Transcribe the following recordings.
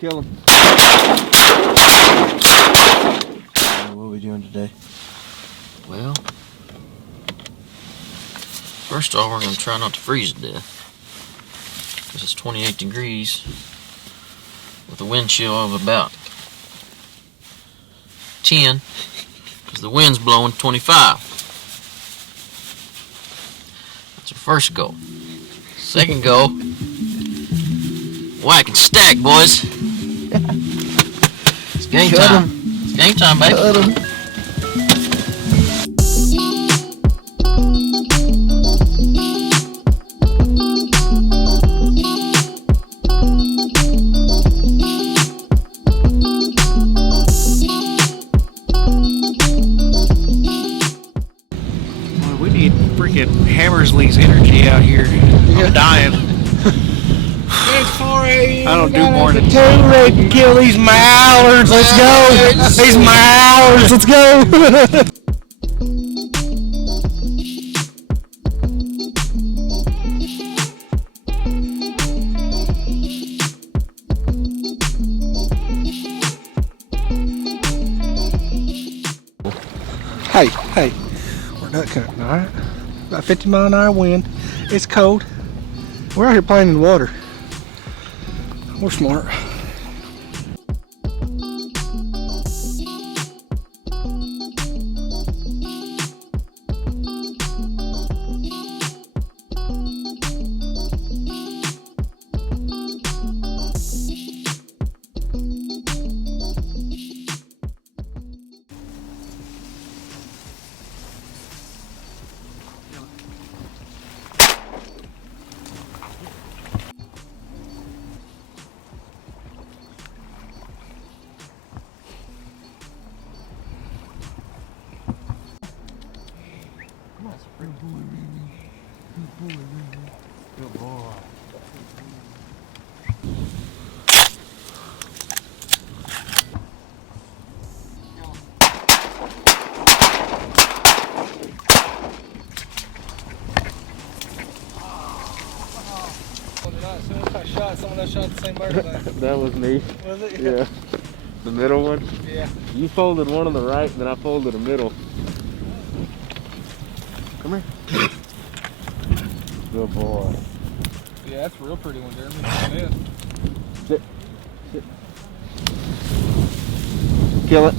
Kill him. What are we doing today? Well, first off, we're going to try not to freeze to death. Because it's 28 degrees with a wind chill of about 10. Because the wind's blowing 25. That's our first goal. Second goal, whack and stack, boys. It's game time. It's game time, baby. Cut him. We need freaking Hammersley's energy out here. I'm dying. It's 4 a.m. I don't do more than Too ready to kill these mallards. Let's go. These mallards. Let's go. Hey, we're duck hunting, all right? About 50-mile-an-hour wind. It's cold. We're out here playing in the water. We're smart. Good boy. Someone that shot the same bird. That was me. Was it? Yeah. The middle one? Yeah. You folded one on the right, then I folded the middle. Come here. Good boy. Yeah, that's a real pretty one, Jeremy. Sit. Sit. Kill it.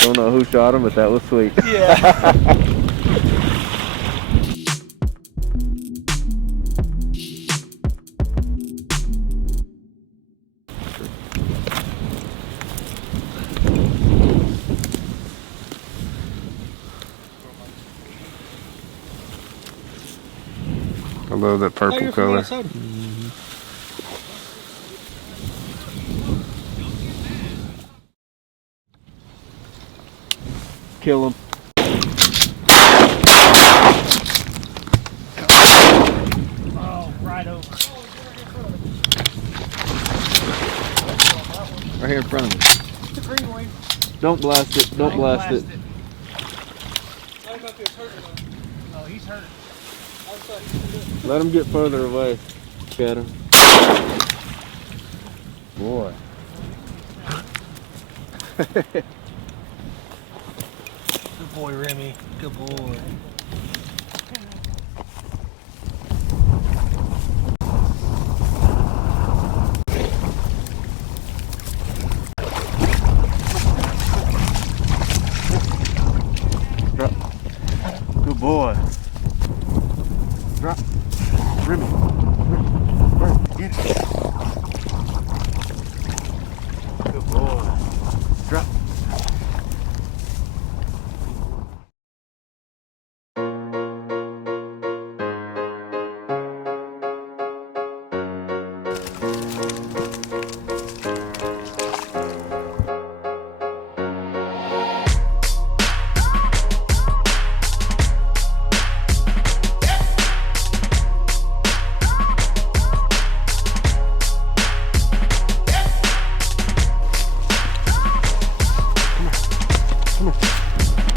Don't know who shot him, but that was sweet. Yeah. I love that purple color. Kill him. Oh, right over. Right here in front of me. The green one. Don't blast it. Don't blast it. Oh, he's hurt. Let him get further away. Get him. Boy. Good boy, Remy. Good boy. Drop. Good boy. Drop. Remy. Get it. Good boy. Drop.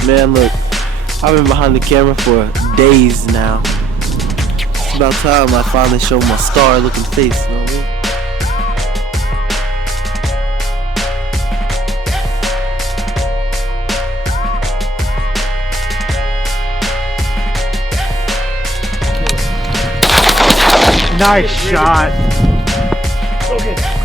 Man, look, I've been behind the camera for days now. It's about time I finally show my star-looking face, you know what I mean? Nice shot. Okay.